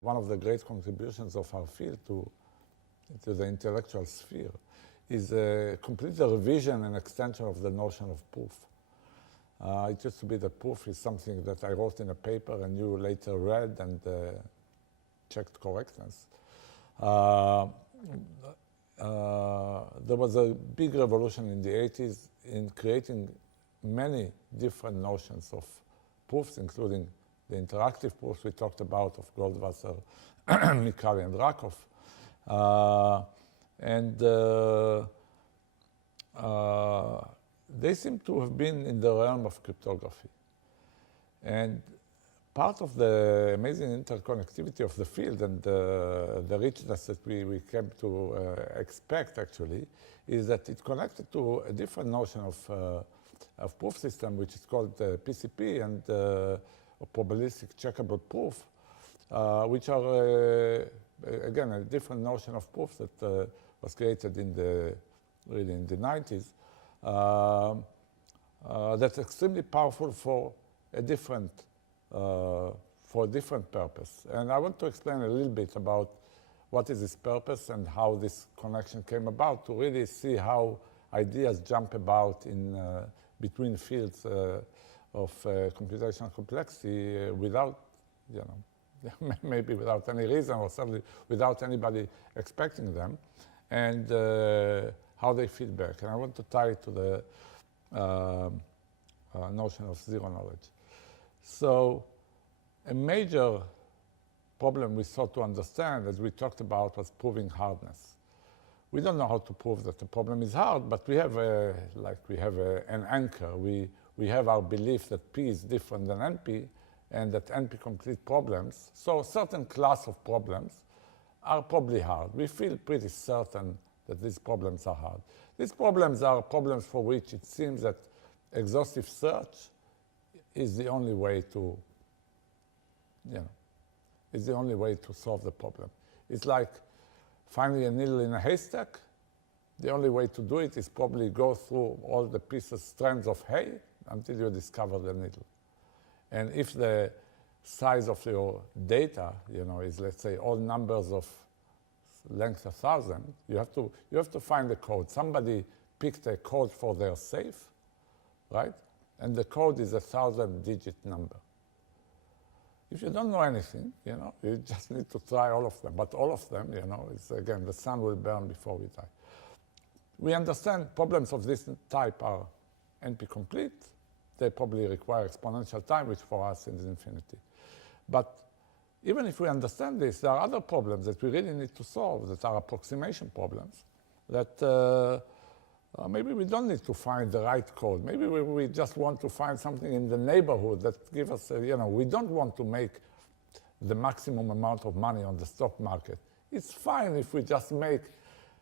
One of the great contributions of our field to the intellectual sphere is a complete revision and extension of the notion of proof. It used to be that proof is something that I wrote in a paper and you later read and checked correctness. There was a big revolution in the 80s in creating many different notions of proofs, including the interactive proofs we talked about of Goldwasser, Mikali, and Rakov. They seem to have been in the realm of cryptography. And part of the amazing interconnectivity of the field and the richness that we came to expect, actually, is that it connected to a different notion of proof system, which is called PCP and probabilistic checkable proof, which are, again, a different notion of proof that was created really in the 90s. That's extremely powerful for a different purpose. And I want to explain a little bit about what is this purpose and how this connection came about to really see how ideas jump about in between fields of computational complexity without, maybe without any reason or certainly without anybody expecting them, and how they feed back. And I want to tie it to the notion of zero knowledge. So a major problem we sought to understand, as we talked about, was proving hardness. We don't know how to prove that the problem is hard, but we have an anchor. We have our belief that P is different than NP, and that NP complete problems. So a certain class of problems are probably hard. We feel pretty certain that these problems are hard. These problems are problems for which it seems that exhaustive search is the only way to, is the only way to solve the problem. It's like finding a needle in a haystack. The only way to do it is probably go through all the strands of hay until you discover the needle. And if the size of your data, is, let's say, all numbers of length 1,000, you have to find the code. Somebody picked a code for their safe, right? And the code is a 1,000-digit number. If you don't know anything, you just need to try all of them. But all of them, it's, again, the sun will burn before we die. We understand problems of this type are NP-complete. They probably require exponential time, which for us is infinity. But even if we understand this, there are other problems that we really need to solve that are approximation problems that maybe we don't need to find the right code. Maybe we just want to find something in the neighborhood that gives us, we don't want to make the maximum amount of money on the stock market. It's fine if we just make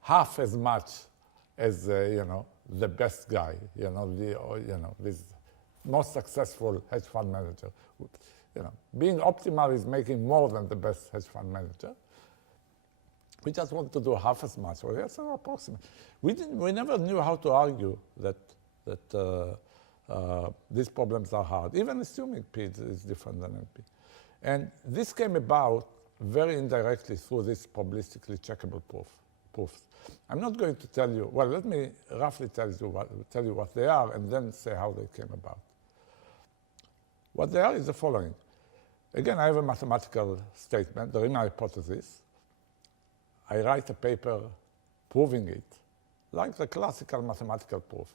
half as much as, the best guy, this most successful hedge fund manager. Being optimal is making more than the best hedge fund manager. We just want to do half as much, or that's an approximate. We never knew how to argue that these problems are hard, even assuming P is different than NP. And this came about very indirectly through these probabilistically checkable proofs. I'm not going to tell you, well, let me roughly tell you what they are and then say how they came about. What they are is the following. Again, I have a mathematical statement, the Riemann hypothesis. I write a paper proving it, like the classical mathematical proof.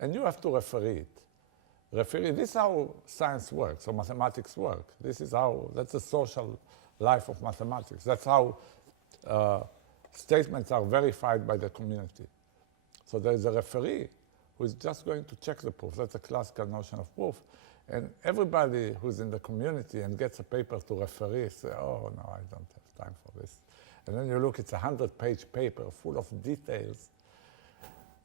And you have to referee it. This is how science works, or mathematics work. That's the social life of mathematics. That's how statements are verified by the community. So there is a referee who is just going to check the proof. That's a classical notion of proof. And everybody who's in the community and gets a paper to referee say, oh, no, I don't have time for this. And then you look, it's a 100-page paper full of details.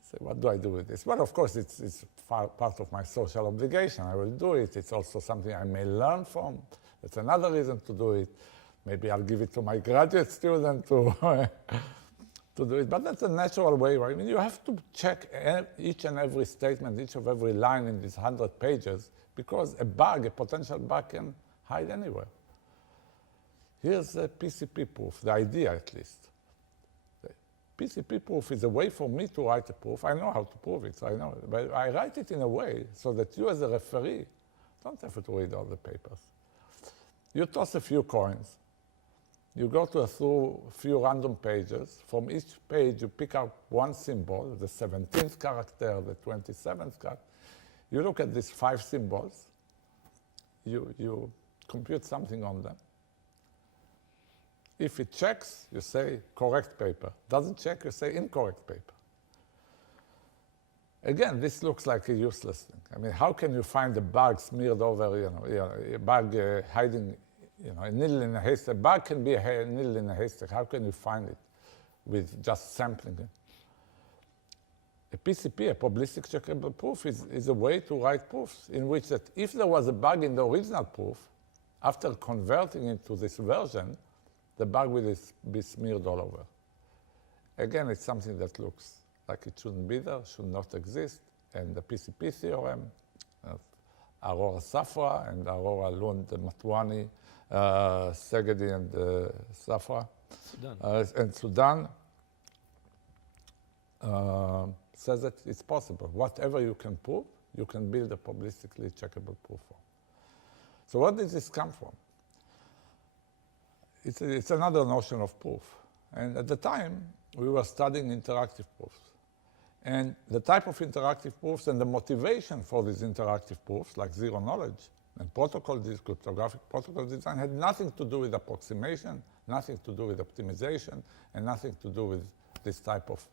Say, what do I do with this? Well, of course, it's part of my social obligation. I will do it. It's also something I may learn from. That's another reason to do it. Maybe I'll give it to my graduate student to do it. But that's a natural way, right? I mean, you have to check each and every statement, each of every line in these 100 pages, because a potential bug can hide anywhere. Here's a PCP proof, the idea at least. The PCP proof is a way for me to write a proof. I know how to prove it, so I know it. But I write it in a way so that you as a referee don't have to read all the papers. You toss a few coins. You go through a few random pages. From each page, you pick out one symbol, the 17th character, the 27th character. You look at these 5 symbols. You compute something on them. If it checks, you say correct paper. Doesn't check, you say incorrect paper. Again, this looks like a useless thing. I mean, how can you find a bug smeared over, a bug hiding, a needle in a haystack? A bug can be a needle in a haystack. How can you find it with just sampling it? A PCP, a probabilistic checkable proof, is a way to write proofs in which that if there was a bug in the original proof, after converting it to this version, the bug will be smeared all over. Again, it's something that looks like it shouldn't be there, should not exist, and the PCP theorem, Aurora Safra and Aurora Lund Matwani, Segedi and Safra, and Sudan, says that it's possible. Whatever you can prove, you can build a probabilistically checkable proof for. So where did this come from? It's another notion of proof. And at the time, we were studying interactive proofs. And the type of interactive proofs and the motivation for these interactive proofs, like zero knowledge and cryptographic protocol design, had nothing to do with approximation, nothing to do with optimization, and nothing to do with this type of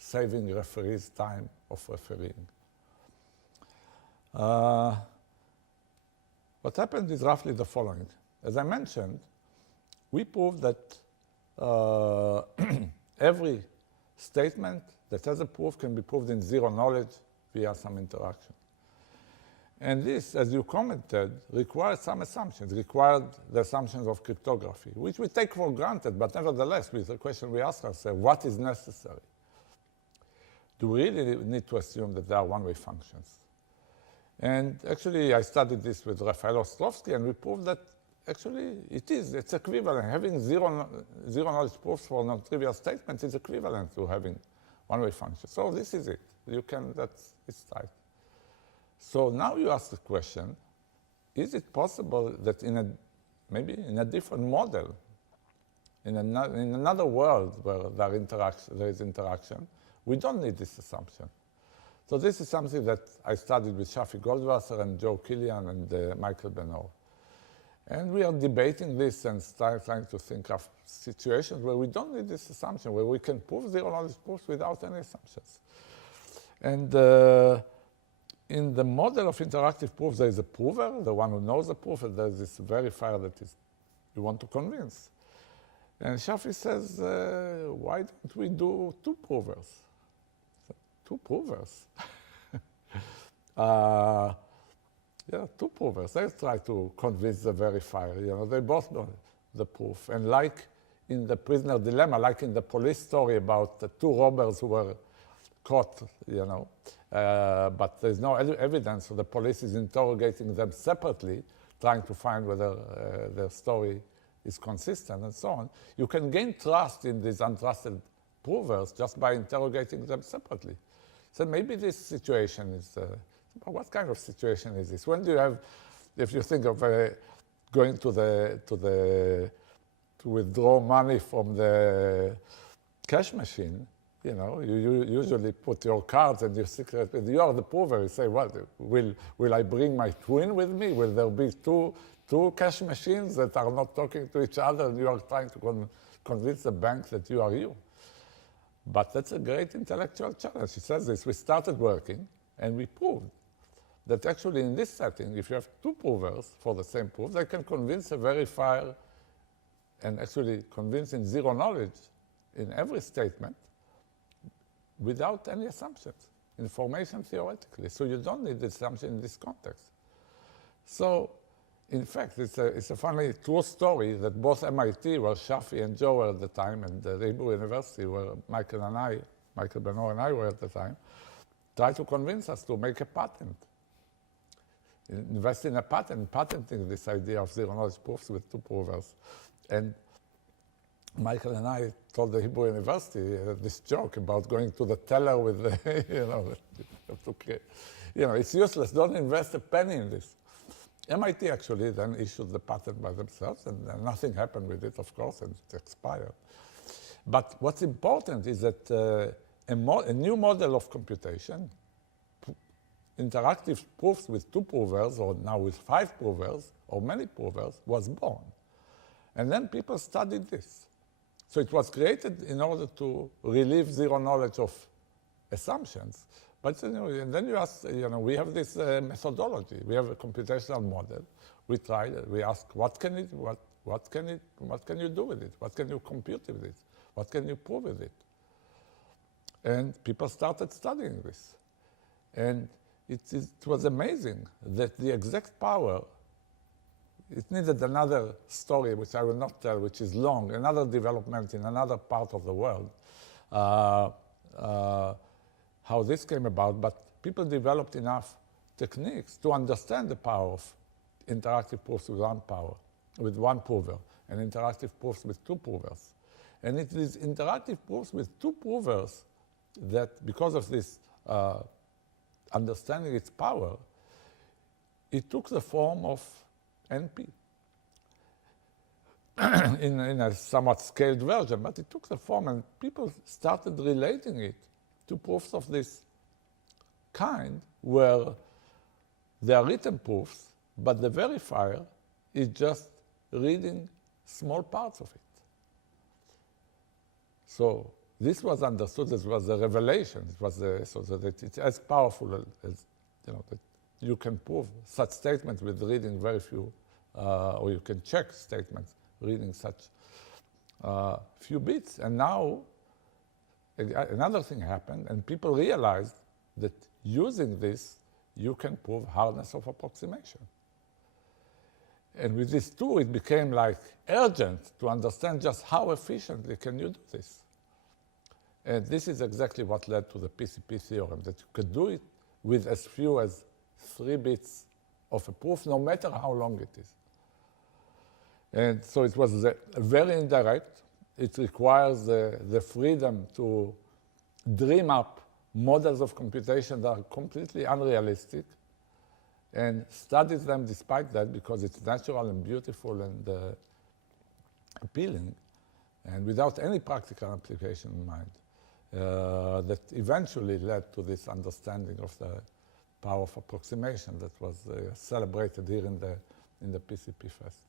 saving referees' time of refereeing. What happened is roughly the following. As I mentioned, we proved that every statement that has a proof can be proved in zero knowledge via some interaction. And this, as you commented, required some assumptions, required the assumptions of cryptography, which we take for granted, but nevertheless, with the question we ask ourselves, what is necessary? Do we really need to assume that there are one-way functions? And actually, I studied this with Raphael Ostrovsky, and we proved that actually it's equivalent. Having zero knowledge proofs for non-trivial statements is equivalent to having one-way functions. So this is it. It's tight. So now you ask the question, is it possible that maybe in a different model, in another world where there is interaction, we don't need this assumption? So this is something that I studied with Shafi Goldwasser and Joe Killian and Michael Benor. And we are debating this and trying to think of situations where we don't need this assumption, where we can prove zero knowledge proofs without any assumptions. And in the model of interactive proofs, there is a prover, the one who knows the proof, and there is this verifier that you want to convince. And Shafi says, why don't we do 2 provers? 2 provers? Yeah, 2 provers. Let's try to convince the verifier. They both know the proof. And like in the prisoner dilemma, like in the police story about the 2 robbers who were caught, but there's no evidence, so the police is interrogating them separately, trying to find whether their story is consistent and so on. You can gain trust in these untrusted provers just by interrogating them separately. So maybe this situation is, what kind of situation is this? When do you have, if you think of going to withdraw money from the cash machine, you usually put your cards and your secret, you are the prover. You say, well, will I bring my twin with me? Will there be two cash machines that are not talking to each other and you are trying to convince the bank that you are you? But that's a great intellectual challenge. He says this, we started working and we proved that actually in this setting, if you have 2 provers for the same proof, they can convince a verifier and actually convince in zero knowledge in every statement without any assumptions, information theoretically. So you don't need the assumption in this context. So in fact, it's a funny true story that both MIT, where Shafi and Joe were at the time, and the Hebrew University, where Michael Benor and I were at the time, tried to convince us to make a patent. Invest in a patent, patenting this idea of zero knowledge proofs with 2 provers. And Michael and I told the Hebrew University this joke about going to the teller with the, it's useless, don't invest a penny in this. MIT actually then issued the patent by themselves, and nothing happened with it, of course, and it expired. But what's important is that a new model of computation, interactive proofs with 2 provers, or now with 5 provers, or many provers, was born. And then people studied this. So it was created in order to relieve zero knowledge of assumptions. But and then you ask, we have this methodology. We have a computational model. We tried it. We ask, what can you do with it? What can you compute with it? What can you prove with it? And people started studying this. And it was amazing that the exact power, it needed another story, which I will not tell, which is long, another development in another part of the world, how this came about, but people developed enough techniques to understand the power of interactive proofs with one prover, and interactive proofs with 2 provers. And it is interactive proofs with 2 provers that, because of this understanding its power, it took the form of NP in a somewhat scaled version, but it took the form, and people started relating it to proofs of this kind, where they are written proofs, but the verifier is just reading small parts of it. So this was understood as was a revelation. It was so that it's as powerful as that you can prove such statements with reading very few, or you can check statements reading such few bits. And now another thing happened, and people realized that using this, you can prove hardness of approximation. And with this too, it became like urgent to understand just how efficiently can you do this. And this is exactly what led to the PCP theorem, that you could do it with as few as 3 bits of a proof, no matter how long it is. And so it was very indirect. It requires the freedom to dream up models of computation that are completely unrealistic, and studies them despite that, because it's natural and beautiful and appealing, and without any practical application in mind. That eventually led to this understanding of the power of approximation that was celebrated here in the PCP Fest.